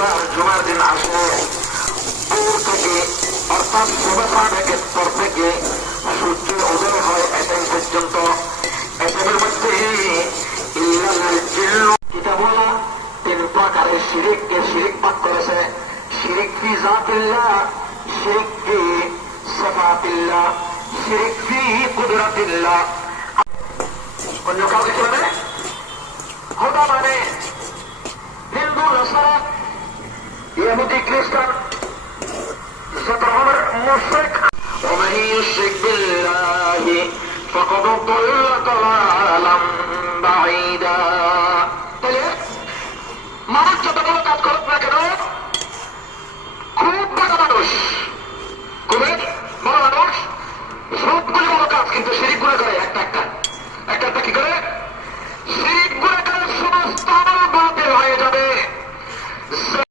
শুক্রবার জুমার দিন আসে ভোর থেকে, অর্থাৎ সুবেফা থেকে পর থেকে সূর্য উদয় হয় এটাই পর্যন্ত। এটার মধ্যে তিন প্রকারের শিরিককে শিরিক পাক করেছে। শিরিক ফি জাতিল্লাহ, শিরিক ফি সাফাতিল্লাহ, শিরিক ফি কুদরাতিল্লাহ। অন্য কাউকে কি মানে খোদা মানে হিন্দু, নসারা ইহুদি খ্রিস্টান যত রকমের মুশরিক ومن يشرك بالله فقد ضل ضلالا بعيدا তাহলে মানুষ যত বড় কাজ করুক না কেন খুব বড় মানুষ খুবই বড় মানুষ সবগুলি বড় কাজ কিন্তু শিরিক গুলো করে একটা একটা